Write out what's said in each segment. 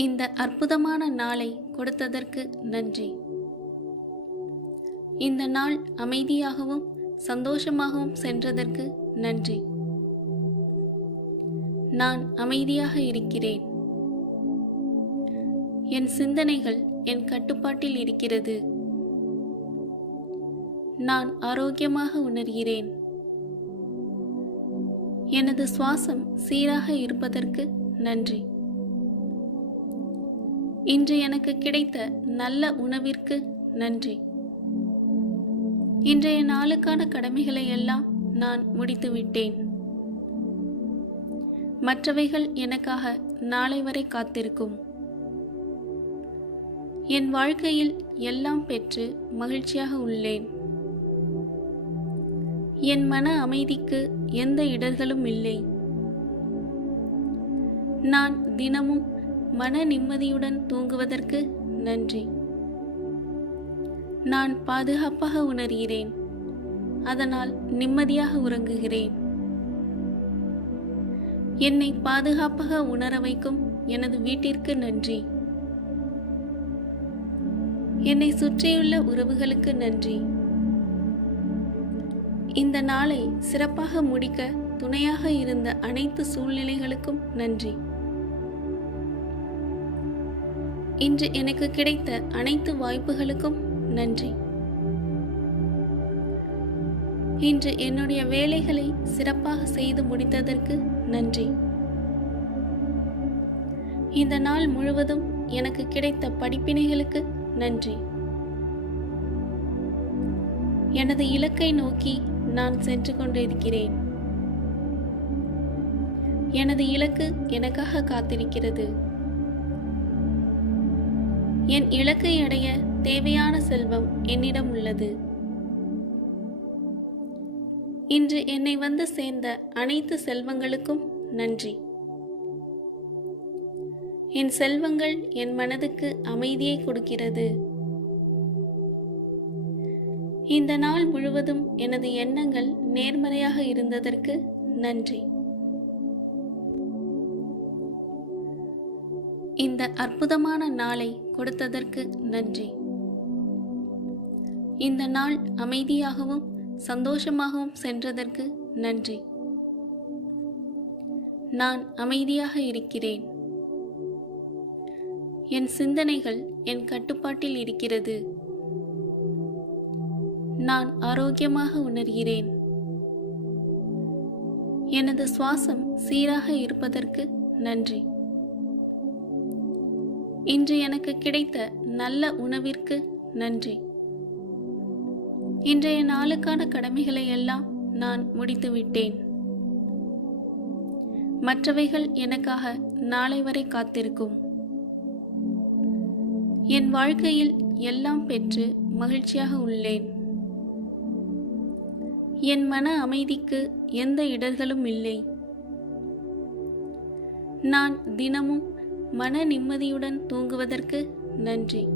இந்த அற்புதமான நாளை கொடுத்ததற்கு நன்றி. இந்த நாள் அமைதியாகவும் சந்தோஷமாகவும் சென்றதற்கு நன்றி. நான் அமைதியாக இருக்கிறேன். என் சிந்தனைகள் என் கட்டுப்பாட்டில் இருக்கிறது. நான் ஆரோக்கியமாக உணர்கிறேன். எனது சுவாசம் சீராக இருப்பதற்கு நன்றி. இன்று எனக்கு கிடைத்த நல்ல உணவிற்கு நன்றி. இன்றைய நாளுக்கான கடமைகளை எல்லாம் நான் முடித்துவிட்டேன். மற்றவைகள் எனக்காக நாளை வரை காத்திருக்கும். என் வாழ்க்கையில் எல்லாம் பெற்று மகிழ்ச்சியாக உள்ளேன். என் மன அமைதிக்கு எந்த இடர்களும் இல்லை. நான் தினமும் மன நிம்மதியுடன் தூங்குவதற்கு நன்றி. நான் பாதுகாப்பாக உணர்கிறேன். அதனால் நிம்மதியாக உறங்குகிறேன். என்னை பாதுகாப்பாக உணர வைக்கும் எனது வீட்டிற்கு நன்றி. என்னை சுற்றியுள்ள உறவுகளுக்கு நன்றி. இந்த நாளை சிறப்பாக முடிக்க துணையாக இருந்த அனைத்து சூழ்நிலைகளுக்கும் நன்றி. இன்று எனக்கு கிடைத்த அனைத்து வாய்ப்புகளுக்கும் நன்றி. இன்று என்னுடைய வேலைகளை சிறப்பாக செய்து முடித்ததற்கு நன்றி. இந்த நாள் முழுவதும் எனக்கு கிடைத்த படிப்பினைகளுக்கு நன்றி. எனது இலக்கை நோக்கி நான் சென்று கொண்டிருக்கிறேன். எனது இலக்கு எனக்காக காத்திருக்கிறது. என் இலக்கை அடைய தேவையான செல்வம் என்னிடம் உள்ளது. இன்று என்னை வந்து சேர்ந்த அனைத்து செல்வங்களுக்கும் நன்றி. என் செல்வங்கள் என் மனதுக்கு அமைதியை கொடுக்கிறது. இந்த நாள் முழுவதும் எனது எண்ணங்கள் நேர்மறையாக இருந்ததற்கு நன்றி. இந்த அற்புதமான நாளை கொடுத்ததற்கு நன்றி. இந்த நாள் அமைதியாகவும் சந்தோஷமாகவும் சென்றதற்கு நன்றி. நான் அமைதியாக இருக்கிறேன். என் சிந்தனைகள் என் கட்டுப்பாட்டில் இருக்கிறது. நான் ஆரோக்கியமாக உணர்கிறேன். எனது சுவாசம் சீராக இருப்பதற்கு நன்றி. இன்று எனக்கு கிடைத்த நல்ல உணவிற்கு நன்றி. இன்றைய நாளுக்கான கடமைகளை எல்லாம் நான் முடித்துவிட்டேன். மற்றவைகள் எனக்காக நாளை வரை காத்திருக்கும். என் வாழ்க்கையில் எல்லாம் பெற்று மகிழ்ச்சியாக உள்ளேன். என் மன அமைதிக்கு எந்த இடர்களும் இல்லை. நான் தினமும் மன நிம்மதியுடன் தூங்குவதற்கு நன்றி.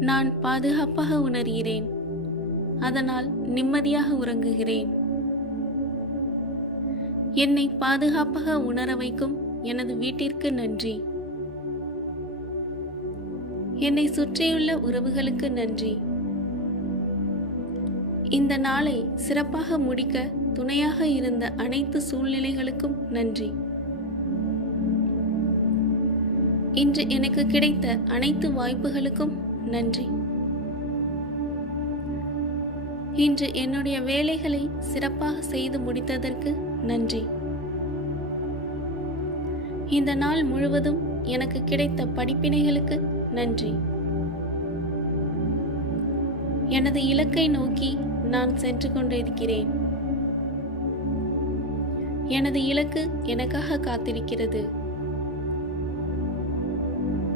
நான் பாதுகாப்பாக உணர்கிறேன். அதனால் நிம்மதியாக உறங்குகிறேன். என்னை பாதுகாப்பாக உணர வைக்கும் எனது வீட்டிற்கு நன்றி. என்னை சுற்றியுள்ள உறவுகளுக்கு நன்றி. இந்த நாளை சிறப்பாக முடிக்க துணையாக இருந்த அனைத்து சூழ்நிலைகளுக்கும் நன்றி. இன்று எனக்கு கிடைத்த அனைத்து வாய்ப்புகளுக்கும் நன்றி. இன்று என்னுடைய வேலைகளை சிறப்பாக செய்து முடித்ததற்கு நன்றி. இந்த நாள் முழுவதும் எனக்கு கிடைத்த படிப்பினைகளுக்கு நன்றி. எனது இலக்கை நோக்கி நான் சென்று கொண்டிருக்கிறேன். எனது இலக்கு எனக்காக காத்திருக்கிறது.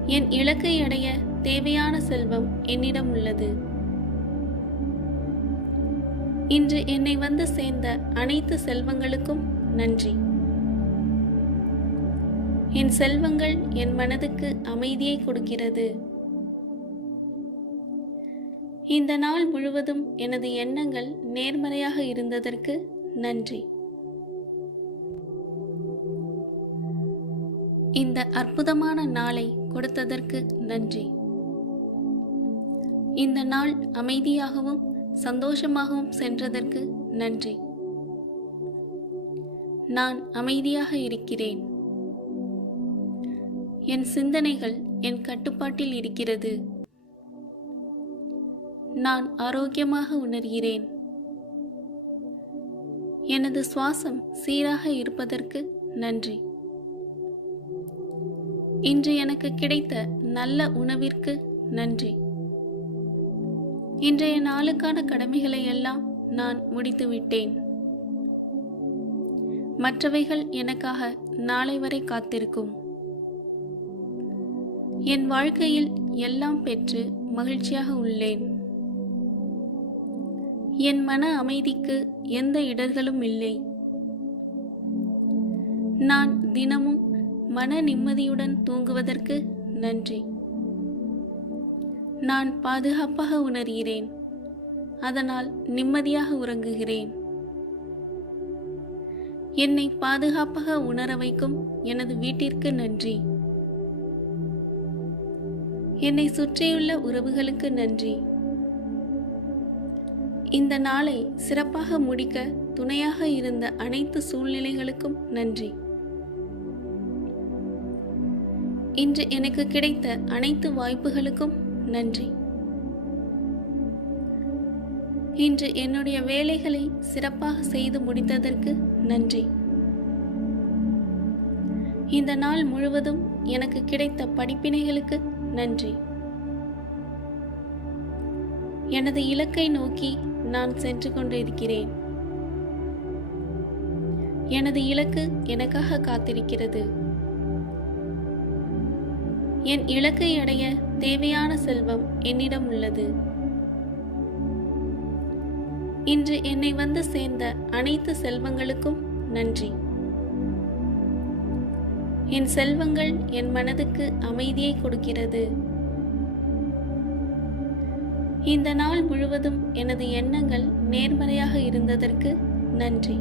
என் இலக்கை அடைய தேவையான செல்வம் என்னிடம் உள்ளது. இன்று என்னை வந்து சேர்ந்த அனைத்து செல்வங்களுக்கும் நன்றி. என் செல்வங்கள் என் மனதுக்கு அமைதியை கொடுக்கிறது. இந்த நாள் முழுவதும் எனது எண்ணங்கள் நேர்மறையாக இருந்ததற்கு நன்றி. இந்த அற்புதமான நாளை கொடுத்ததற்கு நன்றி. இந்த நாள் அமைதியாகவும் சந்தோஷமாகவும் சென்றதற்கு நன்றி. நான் அமைதியாக இருக்கிறேன். என் சிந்தனைகள் என் கட்டுப்பாட்டில் இருக்கிறது. நான் ஆரோக்கியமாக உணர்கிறேன். எனது சுவாசம் சீராக இருப்பதற்கு நன்றி. இன்று எனக்கு கிடைத்த நல்ல உணவிற்கு நன்றி. இன்றைய நாளுக்கான கடமைகளை எல்லாம் நான் முடித்துவிட்டேன். மற்றவைகள் எனக்காக நாளை வரை காத்திருக்கும். என் வாழ்க்கையில் எல்லாம் பெற்று மகிழ்ச்சியாக உள்ளேன். என் மன அமைதிக்கு எந்த இடர்களும் இல்லை. நான் தினமும் மன நிம்மதியுடன் தூங்குவதற்கு நன்றி. நான் பாதுகாப்பாக உணர்கிறேன். அதனால் நிம்மதியாக உறங்குகிறேன். என்னை பாதுகாப்பாக உணர வைக்கும் எனது வீட்டிற்கு நன்றி. என்னை சுற்றியுள்ள உறவுகளுக்கு நன்றி. இந்த நாளை சிறப்பாக முடிக்க துணையாக இருந்த அனைத்து சூழ்நிலைகளுக்கும் நன்றி. இன்று எனக்கு கிடைத்த அனைத்து வாய்ப்புகளுக்கும் நன்றி. இன்று என்னுடைய வேலைகளை சிறப்பாக செய்து முடித்ததற்கு நன்றி. இந்த நாள் முழுவதும் எனக்கு கிடைத்த படிப்பினைகளுக்கு நன்றி. எனது இலக்கை நோக்கி நான் சென்று கொண்டிருக்கிறேன். எனது இலக்கு எனக்காக காத்திருக்கிறது. என் இலக்கை அடைய தேவையான செல்வம் என்னிடம் உள்ளது. இன்று என்னை வந்து சேர்ந்த அனைத்து செல்வங்களுக்கும் நன்றி. என் செல்வங்கள் என் மனதுக்கு அமைதியை கொடுக்கிறது. இந்த நாள் முழுவதும் எனது எண்ணங்கள் நேர்மறையாக இருந்ததற்கு நன்றி.